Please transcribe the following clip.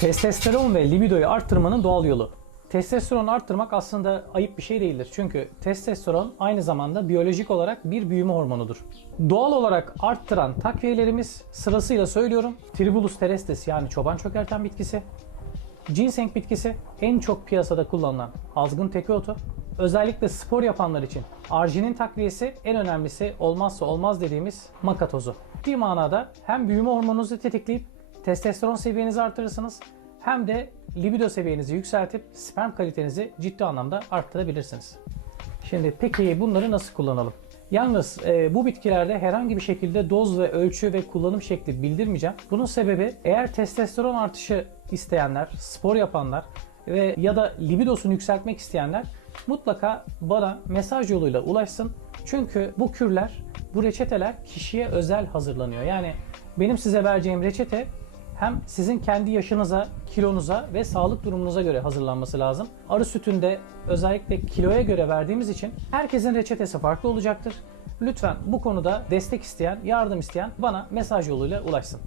Testosteron ve libidoyu arttırmanın doğal yolu. Testosteronu arttırmak aslında ayıp bir şey değildir. Çünkü testosteron aynı zamanda biyolojik olarak bir büyüme hormonudur. Doğal olarak arttıran takviyelerimiz sırasıyla söylüyorum. Tribulus terrestres yani çoban çökerten bitkisi, ginseng bitkisi, en çok piyasada kullanılan azgın teke otu, özellikle spor yapanlar için arginin takviyesi en önemlisi olmazsa olmaz dediğimiz maka tozu. Bir manada hem büyüme hormonunuzu tetikleyip testosteron seviyenizi artırırsınız hem de libido seviyenizi yükseltip sperm kalitenizi ciddi anlamda arttırabilirsiniz. Şimdi peki bunları nasıl kullanalım? Yalnız e, bu bitkilerde herhangi bir şekilde doz ve ölçü ve kullanım şekli bildirmeyeceğim. Bunun sebebi eğer testosteron artışı isteyenler, spor yapanlar ve ya da libidosunu yükseltmek isteyenler mutlaka bana mesaj yoluyla ulaşsın. Çünkü bu kürler, bu reçeteler kişiye özel hazırlanıyor. Yani benim size vereceğim reçete hem sizin kendi yaşınıza, kilonuza ve sağlık durumunuza göre hazırlanması lazım. Arı sütünde özellikle kiloya göre verdiğimiz için herkesin reçetesi farklı olacaktır. Lütfen bu konuda destek isteyen, yardım isteyen bana mesaj yoluyla ulaşsın.